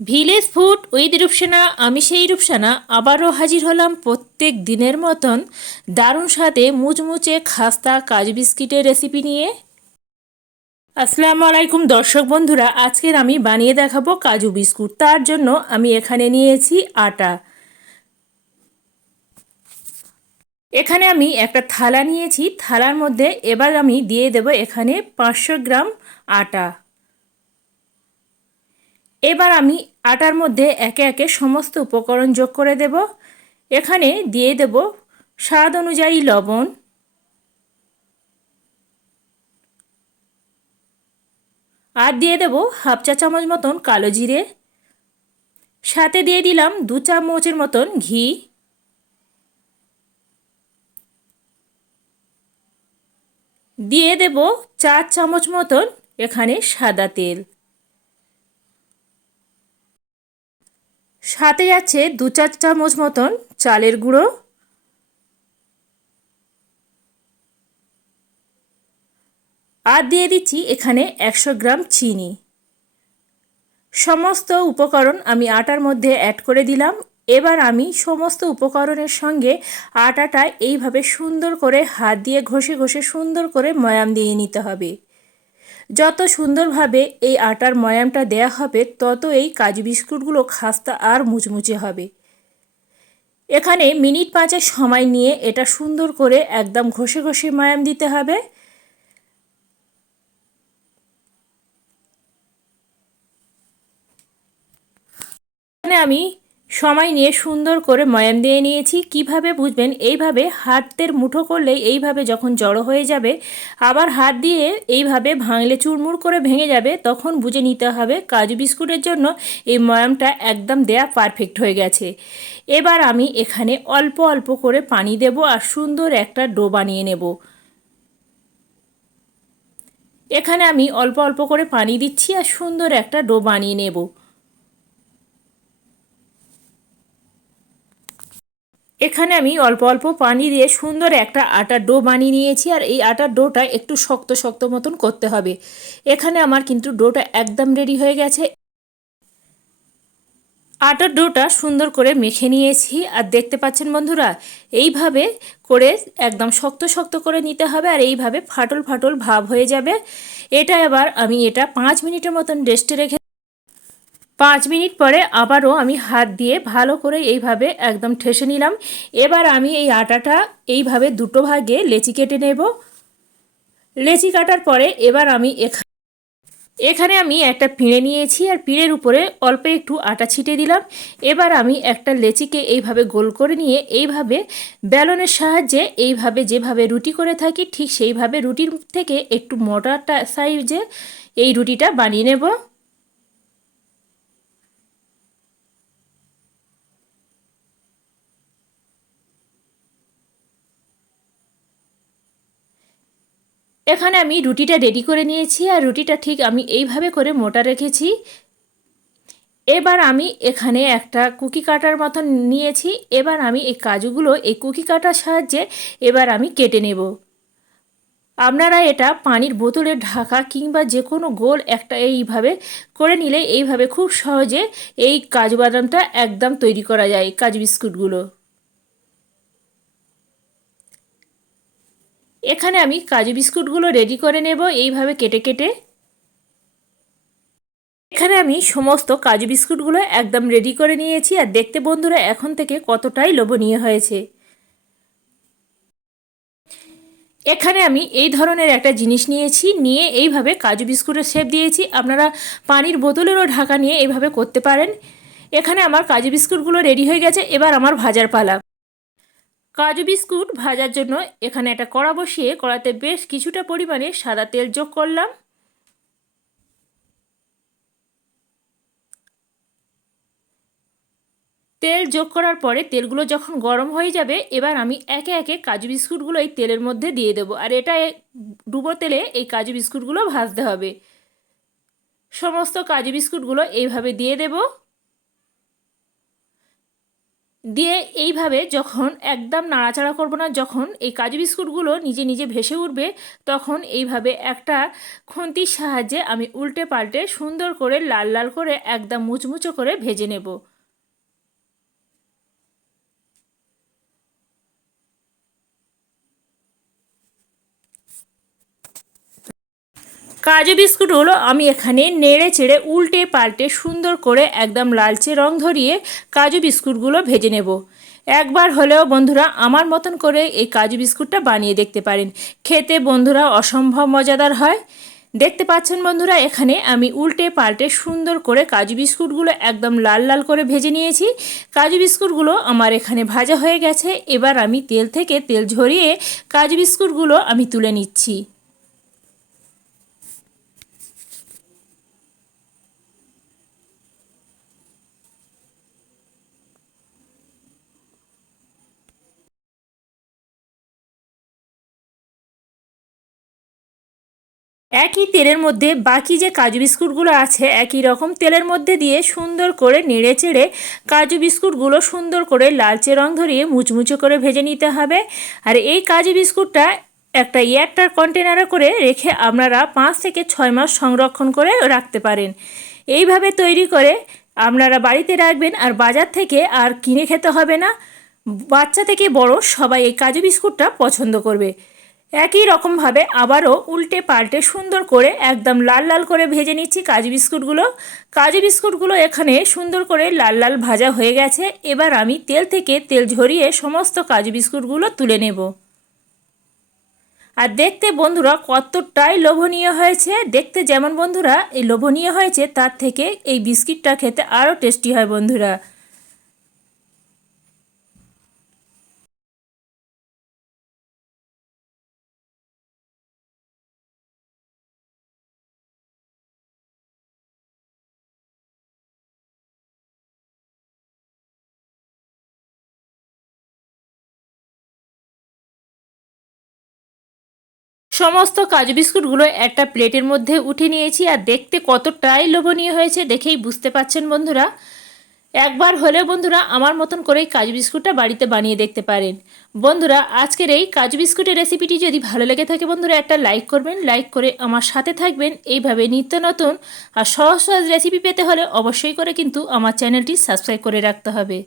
Village food with Rupsana, আমি সেই রূপসানা, আবারও হাজির হলাম প্রত্যেক দিনের মতন। দারুণ স্বাদে মুচমুচে খাস্তা কাজু বিস্কিটের রেসিপি নিয়ে। আসসালামু আলাইকুম দর্শক বন্ধুরা, আজকের আমি বানিয়ে দেখাবো কাজু বিস্কুট। তার জন্য আমি এখানে নিয়েছি আটা। এখানে আমি একটা থালা নিয়েছি। থালার মধ্যে এবার আমি দিয়ে দেব এখানে পাঁচশো গ্রাম আটা। এবার আমি আটার মধ্যে একে একে সমস্ত উপকরণ যোগ করে দেব। এখানে দিয়ে দেব স্বাদ অনুযায়ী লবণ, আর দিয়ে দেব হাফ চা চামচ মতন কালো জিরে, সাথে দিয়ে দিলাম দু চামচের মতন ঘি, দিয়ে দেব চার চামচ মতন এখানে সাদা তেল। সাথে আছে দু চার চামচ মতন চালের গুঁড়ো। আর দিয়ে দিচ্ছি এখানে একশো গ্রাম চিনি। সমস্ত উপকরণ আমি আটার মধ্যে অ্যাড করে দিলাম। এবার আমি সমস্ত উপকরণের সঙ্গে আটাটা এইভাবে সুন্দর করে হাত দিয়ে ঘষে ঘষে সুন্দর করে ময়াম দিয়ে নিতে হবে। যত সুন্দরভাবে এই আটার ময়ামটা দেয়া হবে তত এই কাজু বিস্কুটগুলো খাস্তা আর মুচমুচে হবে। এখানে মিনিট পাঁচের সময় নিয়ে এটা সুন্দর করে একদম ঘষে ঘষে ময়াম দিতে হবে। এখানে আমি সময় নিয়ে সুন্দর করে ময়াম দিয়ে নিয়েছি। কীভাবে বুঝবেন? এইভাবে হাতের মুঠো করলে এইভাবে যখন জড়ো হয়ে যাবে, আবার হাত দিয়ে এইভাবে ভাঙলে চুরমুর করে ভেঙে যাবে, তখন বুঝে নিতে হবে কাজু বিস্কুটের জন্য এই ময়ামটা একদম দেয়া পারফেক্ট হয়ে গেছে। এবার আমি এখানে অল্প অল্প করে পানি দেব আর সুন্দর একটা ডো বানিয়ে নেব। এখানে আমি অল্প অল্প করে পানি দিচ্ছি আর সুন্দর একটা ডো বানিয়ে নেব। এখানে আমি অল্প অল্প পানি দিয়ে সুন্দর একটা আটার ডো বানিয়ে নিয়েছি আর এই আটার ডোটা একটু শক্ত শক্ত মতন করতে হবে। এখানে আমার কিন্তু ডোটা একদম রেডি হয়ে গেছে। আটার ডোটা সুন্দর করে মেখে নিয়েছি আর দেখতে পাচ্ছেন বন্ধুরা, এইভাবে করে একদম শক্ত শক্ত করে নিতে হবে আর এইভাবে ফাটল ফাটল ভাব হয়ে যাবে। এটা এবার আমি এটা পাঁচ মিনিটের মতন রেস্টে রেখে পাঁচ মিনিট পরে আবারও আমি হাত দিয়ে ভালো করে এইভাবে একদম ঠেসে নিলাম। এবার আমি এই আটাটা এইভাবে দুটো ভাগে লেচি কেটে নেব। লেচি কাটার পরে এবার আমি এখানে এখানে আমি একটা পিঁড়ে নিয়েছি আর পিঁড়ের উপরে অল্প একটু আটা ছিটে দিলাম। এবার আমি একটা লেচিকে এইভাবে গোল করে নিয়ে এইভাবে বেলনের সাহায্যে এইভাবে যেভাবে রুটি করে থাকি ঠিক সেইভাবে রুটির থেকে একটু মোটাটা সাইজে এই রুটিটা বানিয়ে নেব। এখানে আমি রুটিটা রেডি করে নিয়েছি আর রুটিটা ঠিক আমি এইভাবে করে মোটা রেখেছি। এবার আমি এখানে একটা কুকি কাটার মতন নিয়েছি। এবার আমি এই কাজুগুলো এই কুকি কাটার সাহায্যে এবার আমি কেটে নেব। আপনারা এটা পানির বোতলে ঢাকা কিংবা যে কোনো গোল একটা এইভাবে করে নিলে এইভাবে খুব সহজে এই কাজু বাদামটা একদম তৈরি করা যায়, কাজু বিস্কুটগুলো। এখানে আমি কাজু বিস্কুটগুলো রেডি করে নেব, এইভাবে কেটে কেটে। এখানে আমি সমস্ত কাজু বিস্কুটগুলো একদম রেডি করে নিয়েছি, আর দেখতে বন্ধুরা এখন থেকে কতটাই লোভনীয় হয়েছে। এখানে আমি এই ধরনের একটা জিনিস নিয়েছি, নিয়ে এইভাবে কাজু বিস্কুটের শেপ দিয়েছি। আপনারা পানির বোতলেরও ঢাকা নিয়ে এইভাবে করতে পারেন। এখানে আমার কাজু বিস্কুটগুলো রেডি হয়ে গেছে, এবার আমার ভাজার পালা। কাজু বিস্কুট ভাজার জন্য এখানে একটা কড়া বসিয়ে কড়াতে বেশ কিছুটা পরিমাণে সাদা তেল যোগ করলাম। তেল যোগ করার পরে তেলগুলো যখন গরম হয়ে যাবে, এবার আমি একে একে কাজু বিস্কুটগুলো এই তেলের মধ্যে দিয়ে দেবো। আর এটা ডুবো তেলে এই কাজু বিস্কুটগুলো ভাজতে হবে। সমস্ত কাজু বিস্কুটগুলো এইভাবে দিয়ে দেবো। দিয়ে এইভাবে যখন একদম নাড়াচাড়া করব না, যখন এই কাজু বিস্কুটগুলো নিজে নিজে ভেসে উঠবে, তখন এইভাবে একটা খুন্তির সাহায্যে আমি উল্টে পাল্টে সুন্দর করে লাল লাল করে একদম মুচমুচো করে ভেজে নেব। কাজু বিস্কুটগুলো আমি এখানে নেড়ে চেড়ে উল্টে পাল্টে সুন্দর করে একদম লালচে রং ধরিয়ে কাজু বিস্কুটগুলো ভেজে নেব। একবার হলেও বন্ধুরা আমার মতন করে এই কাজু বিস্কুটটা বানিয়ে দেখতে পারেন। খেতে বন্ধুরা অসম্ভব মজাদার হয়। দেখতে পাচ্ছেন বন্ধুরা, এখানে আমি উল্টে পাল্টে সুন্দর করে কাজু বিস্কুটগুলো একদম লাল লাল করে ভেজে নিয়েছি। কাজু বিস্কুটগুলো আমার এখানে ভাজা হয়ে গেছে। এবার আমি তেল থেকে তেল ঝরিয়ে কাজু বিস্কুটগুলো আমি তুলে নিচ্ছি। একই তেলের মধ্যে বাকি যে কাজু বিস্কুটগুলো আছে, একই রকম তেলের মধ্যে দিয়ে সুন্দর করে নেড়ে চেড়ে কাজু বিস্কুটগুলো সুন্দর করে লালচে রং ধরিয়ে মুচমুচো করে ভেজে নিতে হবে। আর এই কাজু বিস্কুটটা একটা এয়ারটার কন্টেনারে করে রেখে আপনারা পাঁচ থেকে ছয় মাস সংরক্ষণ করে রাখতে পারেন। এইভাবে তৈরি করে আপনারা বাড়িতে রাখবেন আর বাজার থেকে আর কিনে খেতে হবে না। বাচ্চা থেকে বড় সবাই এই কাজু বিস্কুটটা পছন্দ করবে। একই রকমভাবে আবারও উল্টে পাল্টে সুন্দর করে একদম লাল লাল করে ভেজে নিচ্ছি কাজু বিস্কুটগুলো। কাজু বিস্কুটগুলো এখানে সুন্দর করে লাল লাল ভাজা হয়ে গেছে। এবার আমি তেল থেকে তেল ঝরিয়ে সমস্ত কাজু বিস্কুটগুলো তুলে নেব। আর দেখতে বন্ধুরা কতটাই লোভনীয় হয়েছে। দেখতে যেমন বন্ধুরা এই লোভনীয় হয়েছে, তার থেকে এই বিস্কিটটা খেতে আরও টেস্টি হয় বন্ধুরা। সমস্ত কাজু বিস্কুটগুলো একটা প্লেটের মধ্যে উঠে নিয়েছি আর দেখতে কতটাই লোভনীয় হয়েছে দেখেই বুঝতে পাচ্ছেন বন্ধুরা। একবার হলেও বন্ধুরা আমার মতন করেই কাজু বিস্কুটটা বাড়িতে বানিয়ে দেখতে পারেন। বন্ধুরা, আজকের এই কাজু বিস্কুটের রেসিপিটি যদি ভালো লেগে থাকে বন্ধুরা, একটা লাইক করবেন, লাইক করে আমার সাথে থাকবেন। এইভাবে নিত্য নতুন আর সহজ সহজ রেসিপি পেতে হলে অবশ্যই করে কিন্তু আমার চ্যানেলটি সাবস্ক্রাইব করে রাখতে হবে।